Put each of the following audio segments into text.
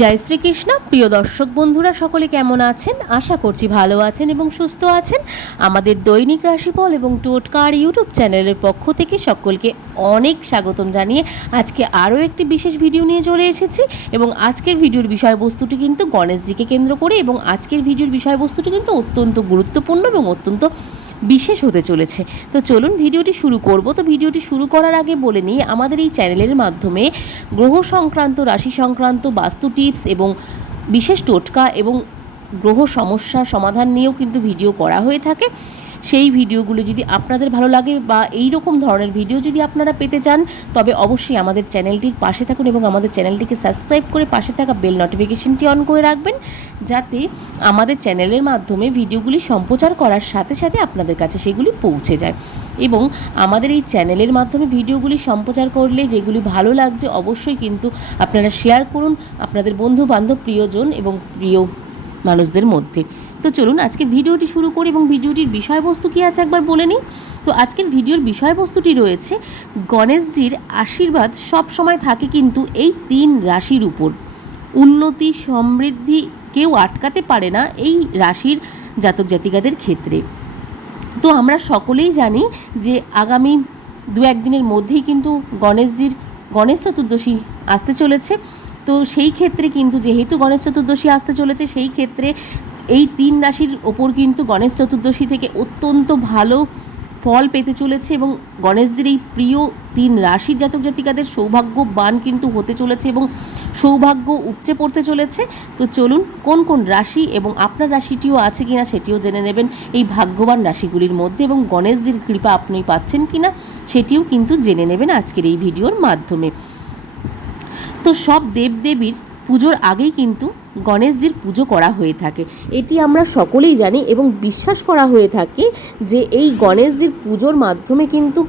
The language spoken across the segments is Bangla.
জয় শ্রীকৃষ্ণ। প্রিয় দর্শক বন্ধুরা, সকলে কেমন আছেন? আশা করছি ভালো আছেন এবং সুস্থ আছেন। আমাদের দৈনিক রাশিফল এবং টোটকার ইউটিউব চ্যানেলের পক্ষ থেকে সকলকে অনেক স্বাগতম জানিয়ে আজকে আরও একটি বিশেষ ভিডিও নিয়ে চলে এসেছি এবং আজকের ভিডিওর বিষয়বস্তুটি কিন্তু গণেশজিকে কেন্দ্র করে এবং আজকের ভিডিওর বিষয়বস্তুটি কিন্তু অত্যন্ত গুরুত্বপূর্ণ এবং অত্যন্ত বিশেষ হতে চলেছে। তো চলুন ভিডিওটি শুরু করব। তো ভিডিওটি শুরু করার আগে বলে নিই, আমাদের এই চ্যানেলের মাধ্যমে গ্রহ সংক্রান্ত, রাশি সংক্রান্ত বাস্তু টিপস এবং বিশেষ টোটকা এবং গ্রহ সমস্যা সমাধান নিয়েও কিন্তু ভিডিও করা হয়ে থাকে। সেই ভিডিওগুলো যদি আপনাদের ভালো লাগে বা এই রকম ধরনের ভিডিও যদি আপনারা পেতে চান, তবে অবশ্যই আমাদের চ্যানেলটির পাশে থাকুন এবং আমাদের চ্যানেলটিকে সাবস্ক্রাইব করে পাশে থাকা বেল নোটিফিকেশনটি অন করে রাখবেন, যাতে আমাদের চ্যানেলের মাধ্যমে ভিডিওগুলি সম্প্রচার করার সাথে সাথে আপনাদের কাছে সেগুলি পৌঁছে যায়। এবং আমাদের এই চ্যানেলের মাধ্যমে ভিডিওগুলি সম্প্রচার করলে যেগুলি ভালো লাগছে অবশ্যই কিন্তু আপনারা শেয়ার করুন আপনাদের বন্ধু বান্ধব প্রিয়জন এবং প্রিয় মানুষদের মধ্যে। তো চলুন আজকে ভিডিওটি শুরু করি এবং ভিডিওটির বিষয়বস্তু কী আছে একবার বলে নিই। তো আজকের ভিডিওর বিষয়বস্তুটি রয়েছে, গণেশজির আশীর্বাদ সব সময় থাকে কিন্তু এই তিন রাশির উপর। উন্নতি, সমৃদ্ধি কেউ আটকাতে পারে না এই রাশির জাতক জাতিকাদের ক্ষেত্রে। তো আমরা সকলেই জানি যে আগামী দু একদিনের মধ্যেই কিন্তু গণেশজির গণেশ চতুর্দশী আসতে চলেছে। তো সেই ক্ষেত্রে কিন্তু যেহেতু গণেশ চতুর্দশী আসতে চলেছে, সেই ক্ষেত্রে এই তিন রাশির ওপর কিন্তু গণেশ চতুর্দশী থেকে অত্যন্ত ভালো ফল পেতে চলেছে এবং গণেশজির এই প্রিয় তিন রাশির জাতক জাতিকাদের সৌভাগ্যবান কিন্তু হতে চলেছে এবং সৌভাগ্য উপচে পড়তে চলেছে। তো চলুন, কোন কোন রাশি এবং আপনার রাশিটিও আছে কিনা সেটিও জেনে নেবেন। এই ভাগ্যবান রাশিগুলির মধ্যে এবং গণেশজির কৃপা আপনি পাচ্ছেন কিনা সেটিও কিন্তু জেনে নেবেন আজকের এই ভিডিওর মাধ্যমে। তো সব দেবদেবীর পুজোর আগেই কিন্তু গণেশজির পুজো করা হয়ে থাকে। এটি আমরা সকলেই জানি এবং বিশ্বাস করা হয়ে থাকে যে এই গণেশজির পুজোর মাধ্যমে কিন্তু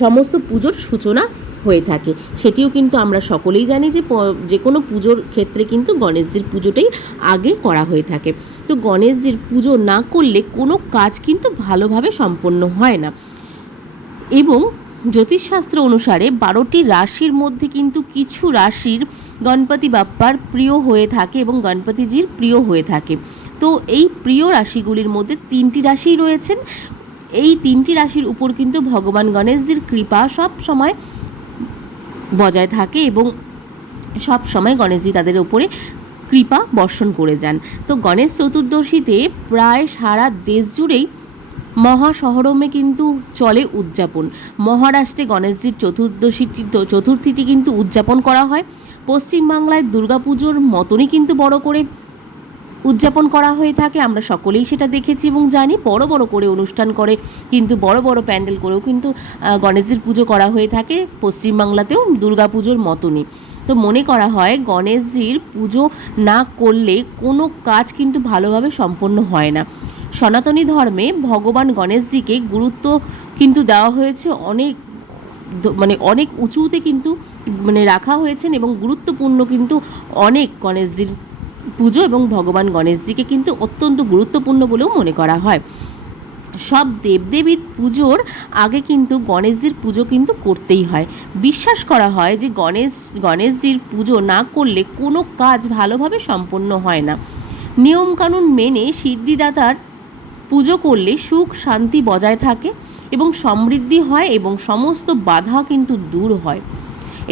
সমস্ত পুজোর সূচনা হয়ে থাকে। সেটিও কিন্তু আমরা সকলেই জানি যে যে কোনো পুজোর ক্ষেত্রে কিন্তু গণেশজির পুজোটাই আগে করা হয়ে থাকে। তো গণেশজির পুজো না করলে কোনো কাজ কিন্তু ভালোভাবে সম্পন্ন হয় না। এবং জ্যোতিষশাস্ত্র অনুসারে বারোটি রাশির মধ্যে কিন্তু কিছু রাশির গণপতি বাপ্পার প্রিয় হয়ে থাকে এবং গণপতিজির প্রিয় হয়ে থাকে। তো এই প্রিয় রাশিগুলির মধ্যে তিনটি রাশিই রয়েছেন। এই তিনটি রাশির উপর কিন্তু ভগবান গণেশজির কৃপা সব সময় বজায় থাকে এবং সব সময় গণেশজি তাদের উপরে কৃপা বর্ষণ করে যান। তো গণেশ চতুর্দশীতে প্রায় সারা দেশ জুড়েই মহাশহরমে কিন্তু চলে উদযাপন। মহারাষ্ট্রে গণেশজির চতুর্দশীটি চতুর্থীটি কিন্তু উদযাপন করা হয়। পশ্চিমবাংলায় দুর্গাপুজোর মতনই কিন্তু বড় করে উদযাপন করা হয়ে থাকে। আমরা সকলেই সেটা দেখেছি এবং জানি। বড় বড় করে অনুষ্ঠান করে কিন্তু, বড় বড় প্যান্ডেল করেও কিন্তু গণেশজির পুজো করা হয়ে থাকে পশ্চিমবাংলাতেও দুর্গাপুজোর মতনই। তো মনে করা হয়, গণেশজির পুজো না করলে কোনো কাজ কিন্তু ভালোভাবে সম্পন্ন হয় না। সনাতনী ধর্মে ভগবান গণেশজিকে গুরুত্ব কিন্তু দেওয়া হয়েছে অনেক মানে অনেক উঁচুতে কিন্তু মানে রাখা হয়েছেন এবং গুরুত্বপূর্ণ কিন্তু অনেক গণেশজির পুজো এবং ভগবান গণেশজিকে কিন্তু অত্যন্ত গুরুত্বপূর্ণ বলেও মনে করা হয়। সব দেবদেবীর পুজোর আগে কিন্তু গণেশজির পুজো কিন্তু করতেই হয়। বিশ্বাস করা হয় যে গণেশ, গণেশজির পুজো না করলে কোনো কাজ ভালোভাবে সম্পন্ন হয় না। নিয়মকানুন মেনে সিদ্ধিদাতার পুজো করলে সুখ শান্তি বজায় থাকে এবং সমৃদ্ধি হয় এবং সমস্ত বাধা কিন্তু দূর হয়।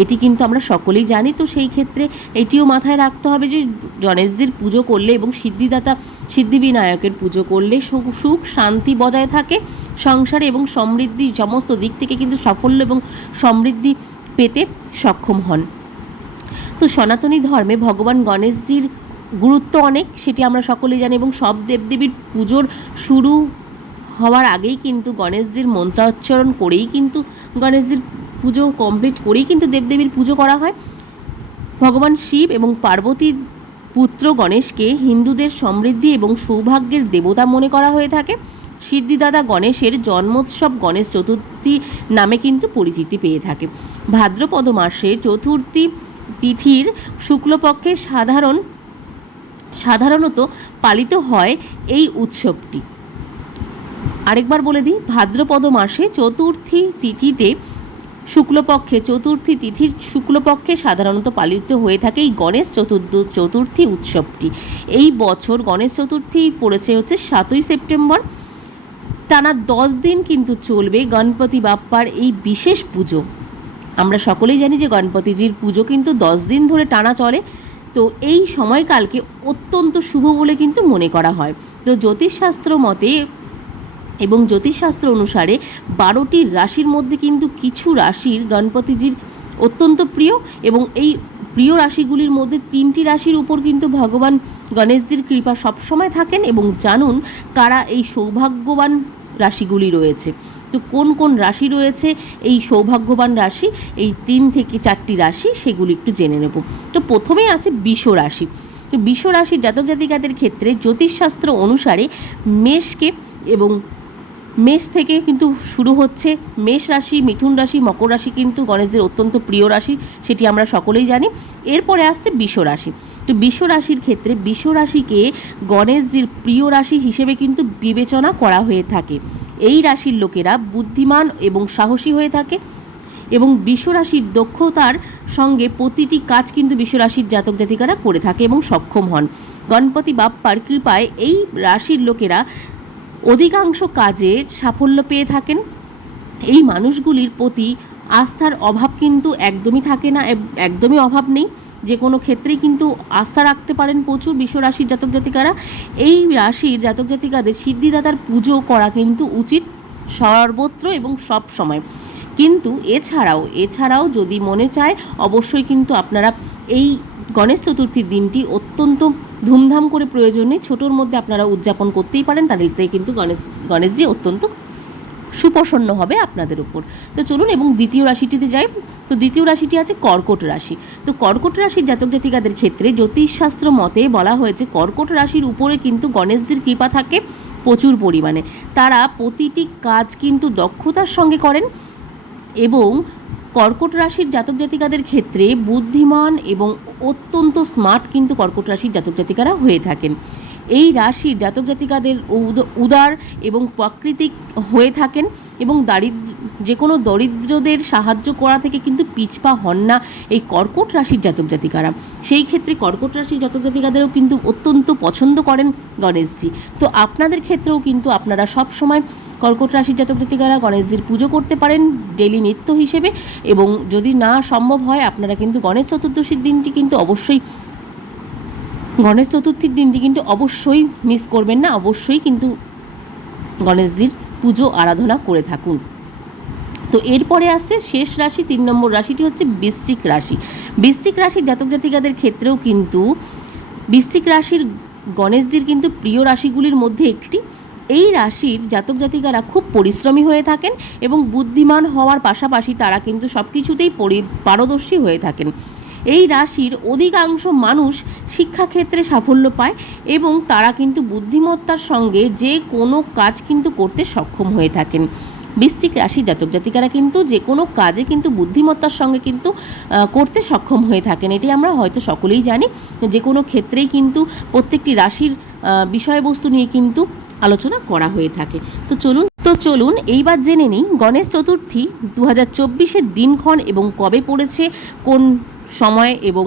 এটি কিন্তু আমরা সকলেই জানি, তো সেই ক্ষেত্রে এটিও মাথায় রাখতে হবে যে গণেশজির পুজো করলে এবং সিদ্ধিদাতা, সিদ্ধিবিনায়কের পুজো করলে সুখ শান্তি বজায় থাকে, সংসারে এবং সমৃদ্ধি সমস্ত দিক থেকে কিন্তু সাফল্য এবং সমৃদ্ধি পেতে সক্ষম হন। তো সনাতনী ধর্মে ভগবান গণেশজির গুরুত্ব অনেক, সেটি আমরা সকলেই জানি এবং সব দেবদেবীর পুজোর শুরু হওয়ার আগেই কিন্তু গণেশজির মন্ত্রাচ্চরণ করেই কিন্তু গণেশজির পুজো কমপ্লিট করেই কিন্তু দেবদেবীর পুজো করা হয়। ভগবান শিব এবং পার্বতীর পুত্র গণেশকে হিন্দুদের সমৃদ্ধি এবং সৌভাগ্যের দেবতা মনে করা হয়ে থাকে। সিদ্ধিদাতা গণেশের জন্মোৎসব গণেশ চতুর্থী নামে কিন্তু পরিচিতি পেয়ে থাকে। ভাদ্রপদ মাসে চতুর্থী তিথির শুক্লপক্ষের সাধারণ সাধারণত পালিত হয় এই উৎসবটি। আরেকবার বলে দিই, ভাদ্রপদ মাসে চতুর্থী তিথিতে শুক্লপক্ষে, চতুর্থী তিথির শুক্লপক্ষে সাধারণত পালিত হয়ে থাকে এই গণেশ চতুর্থ, চতুর্থী উৎসবটি। এই বছর গণেশ চতুর্থী পড়েছে হচ্ছে সাতই সেপ্টেম্বর। টানা দশ দিন কিন্তু চলবে গণপতি বাপ্পার এই বিশেষ পুজো। আমরা সকলেই জানি যে গণপতিজির পুজো কিন্তু দশ দিন ধরে টানা চলে। তো এই সময়কালকে অত্যন্ত শুভ বলে কিন্তু মনে করা হয়। তো জ্যোতিষশাস্ত্র মতে এবং জ্যোতিষশাস্ত্র অনুসারে বারোটি রাশির মধ্যে কিন্তু কিছু রাশির গণপতিজির অত্যন্ত প্রিয় এবং এই প্রিয় রাশিগুলির মধ্যে তিনটি রাশির উপর কিন্তু ভগবান গণেশজির কৃপা সবসময় থাকেন এবং জানুন কারা এই সৌভাগ্যবান রাশিগুলি রয়েছে। তো কোন কোন রাশি রয়েছে, এই সৌভাগ্যবান রাশি, এই তিন থেকে চারটি রাশি, সেগুলি একটু জেনে নেব। তো প্রথমেই আছে বিষ রাশি। তো বিষ রাশির জাতক জাতিকাদের ক্ষেত্রে জ্যোতিষশাস্ত্র অনুসারে মেষকে এবং মেষ থেকে কিন্তু শুরু হচ্ছে, মেষ রাশি, মিথুন রাশি, মকর রাশি কিন্তু গণেশদের অত্যন্ত প্রিয় রাশি, সেটি আমরা সকলেই জানি। এরপরে আসছে বিষ রাশি। তো বিষ রাশির ক্ষেত্রে বিষ রাশিকে গণেশজির প্রিয় রাশি হিসেবে কিন্তু বিবেচনা করা হয়ে থাকে। এই রাশির লোকেরা বুদ্ধিমান এবং সাহসী হয়ে থাকে এবং বিশ্বরাশির দক্ষতার সঙ্গে প্রতিটি কাজ কিন্তু বিশ্বরাশির জাতক জাতিকারা করে থাকে এবং সক্ষম হন। গণপতি বাপ্পার কৃপায় এই রাশির লোকেরা অধিকাংশ কাজে সাফল্য পেয়ে থাকেন। এই মানুষগুলির প্রতি আস্থার অভাব কিন্তু একদমই থাকে না, একদমই অভাব নেই। যে কোনো ক্ষেত্রেই কিন্তু আস্থা রাখতে পারেন প্রচুর বিশ্বরাশির জাতক জাতিকারা। এই রাশির জাতক জাতিকাদের সিদ্ধিদাতার পুজো করা কিন্তু উচিত সর্বত্র এবং সব সময়। কিন্তু এছাড়াও এছাড়াও যদি মনে চায়, অবশ্যই কিন্তু আপনারা এই গণেশ চতুর্থীর দিনটি অত্যন্ত ধুমধাম করে প্রয়োজনে ছোটোর মধ্যে আপনারা উদযাপন করতেই পারেন তাদেরতে কিন্তু গণেশ, গণেশজি অত্যন্ত সুপ্রসন্ন হবে আপনাদের উপর। তো চলুন, এবং দ্বিতীয় রাশিটিতে যাই। তো দ্বিতীয় রাশিটি আছে কর্কট রাশি। তো কর্কট রাশির জাতক জাতিকাদের ক্ষেত্রে জ্যোতিষশাস্ত্র মতে বলা হয়েছে, কর্কট রাশির উপরে কিন্তু গণেশজির কৃপা থাকে প্রচুর পরিমাণে। তারা প্রতিটি কাজ কিন্তু দক্ষতার সঙ্গে করেন এবং কর্কট রাশির জাতক জাতিকাদের ক্ষেত্রে বুদ্ধিমান এবং অত্যন্ত স্মার্ট কিন্তু কর্কট রাশির জাতক জাতিকারা হয়ে থাকেন। এই রাশির জাতক জাতিকাদের উদার এবং প্রাকৃতিক হয়ে থাকেন এবং দারিদ্র যে কোনো দরিদ্রদের সাহায্য করা থেকে কিন্তু পিছপা হন না এই কর্কট রাশির জাতক জাতিকারা সেই ক্ষেত্রে কর্কট রাশির জাতক জাতিকাদেরও কিন্তু অত্যন্ত পছন্দ করেন গণেশজি। তো আপনাদের ক্ষেত্রেও কিন্তু আপনারা সব সময় কর্কট রাশির জাতক জাতিকারা গণেশজির পুজো করতে পারেন ডেলি নিত্য হিসেবে এবং যদি না সম্ভব হয়, আপনারা কিন্তু গণেশ চতুর্দশীর দিনটি কিন্তু অবশ্যই গণেশ চতুর্থীর দিনটি কিন্তু অবশ্যই মিস করবেন না, অবশ্যই কিন্তু গণেশজির পুজো, আরাধনা করে থাকুন। তো এরপরে আসছে শেষ রাশি, তিন নম্বর রাশিটি হচ্ছে বৃশ্চিক রাশি। বৃশ্চিক রাশির জাতক জাতিকাদের ক্ষেত্রেও কিন্তু বৃশ্চিক রাশির গণেশজির কিন্তু প্রিয় রাশিগুলির মধ্যে একটি। এই রাশির জাতক জাতিকারা খুব পরিশ্রমী হয়ে থাকেন এবং বুদ্ধিমান হওয়ার পাশাপাশি তারা কিন্তু সব কিছুতেই পরি- পারদর্শী হয়ে থাকেন। এই রাশির অধিকাংশ মানুষ শিক্ষাক্ষেত্রে সাফল্য পায় এবং তারা কিন্তু বুদ্ধিমত্তার সঙ্গে যে কোনো কাজ কিন্তু করতে সক্ষম হয়ে থাকেন। বৃশ্চিক রাশি জাতক জাতিকারা কিন্তু যে কোনো কাজে কিন্তু বুদ্ধিমত্তার সঙ্গে কিন্তু করতে সক্ষম হয়ে থাকেন। এটি আমরা হয়তো সকলেই জানি। যে কোনো ক্ষেত্রেই কিন্তু প্রত্যেকটি রাশির বিষয়বস্তু নিয়ে কিন্তু আলোচনা করা হয়ে থাকে। তো চলুন তো চলুন এইবার জেনে নিই গণেশ চতুর্থী দু হাজার চব্বিশের দিনক্ষণ এবং কবে পড়েছে, কোন সময় এবং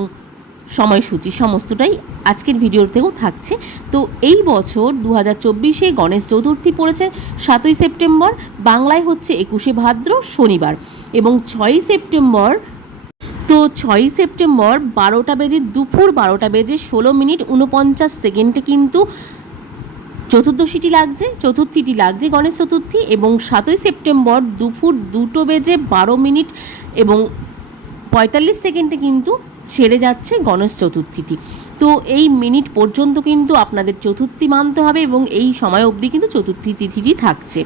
সময়সূচি সমস্তটাই আজকের ভিডিওতেও থাকছে। তো এই বছর দু হাজার চব্বিশে গণেশ চতুর্থী পড়েছে সাতই সেপ্টেম্বর, বাংলায় হচ্ছে একুশে ভাদ্র শনিবার এবং ছয়ই সেপ্টেম্বর, তো ছয়ই সেপ্টেম্বর বারোটা বেজে, দুপুর বারোটা বেজে ষোলো মিনিট উনপঞ্চাশ সেকেন্ডে কিন্তু চতুর্দশীটি লাগছে, চতুর্থীটি লাগছে গণেশ চতুর্থী এবং সাতই সেপ্টেম্বর দুপুর দুটো বেজে বারো মিনিট এবং পঁয়তাল্লিশ সেকেন্ডে কিন্তু ছেড়ে যাচ্ছে গণেশ চতুর্থীটি। তো এই মিনিট পর্যন্ত কিন্তু আপনাদের চতুর্থী মানতে হবে এবং এই সময় অবধি কিন্তু চতুর্থী তিথিটি থাকছে।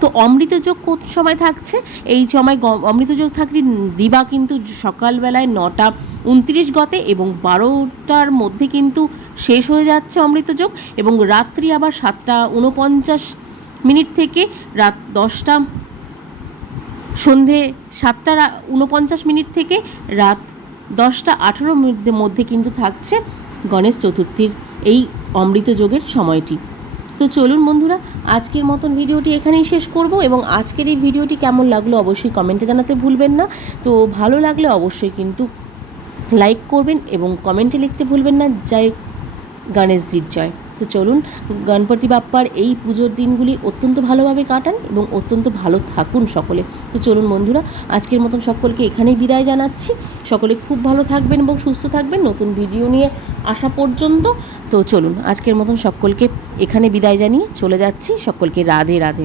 তো অমৃতযোগ কোন সময় থাকছে? এই সময় অমৃতযোগ থাকছে দিবা কিন্তু সকালবেলায় নটা উনত্রিশ গতে এবং বারোটার মধ্যে কিন্তু শেষ হয়ে যাচ্ছে অমৃতযোগ এবং রাত্রি আবার সাতটা উনপঞ্চাশ মিনিট থেকে রাত দশটা সন্ধে সাতটা উনপঞ্চাশ মিনিট থেকে রাত দশটা আঠেরো মিনিটের মধ্যে কিন্তু থাকছে গণেশ চতুর্থীর এই অমৃত যোগের সময়টি। তো চলুন বন্ধুরা, আজকের মতন ভিডিওটি এখানেই শেষ করব এবং আজকের এই ভিডিওটি কেমন লাগল অবশ্যই কমেন্টে জানাতে ভুলবেন না। তো ভালো লাগলে অবশ্যই কিন্তু লাইক করবেন এবং কমেন্টে লিখতে ভুলবেন না। জয় গণেশজির জয়। তো চলুন, গণপতি বাপ্পার এই পুজোর দিনগুলি অত্যন্ত ভালোভাবে কাটান এবং অত্যন্ত ভালো থাকুন সকলে। তো চলুন বন্ধুরা, আজকের মতন সকলকে এখানেই বিদায় জানাচ্ছি। সকলে খুব ভালো থাকবেন এবং সুস্থ থাকবেন। নতুন ভিডিও নিয়ে আসা পর্যন্ত। তো চলুন, আজকের মতন সকলকে এখানে বিদায় জানিয়ে চলে যাচ্ছি। সকলকে রাধে রাধে।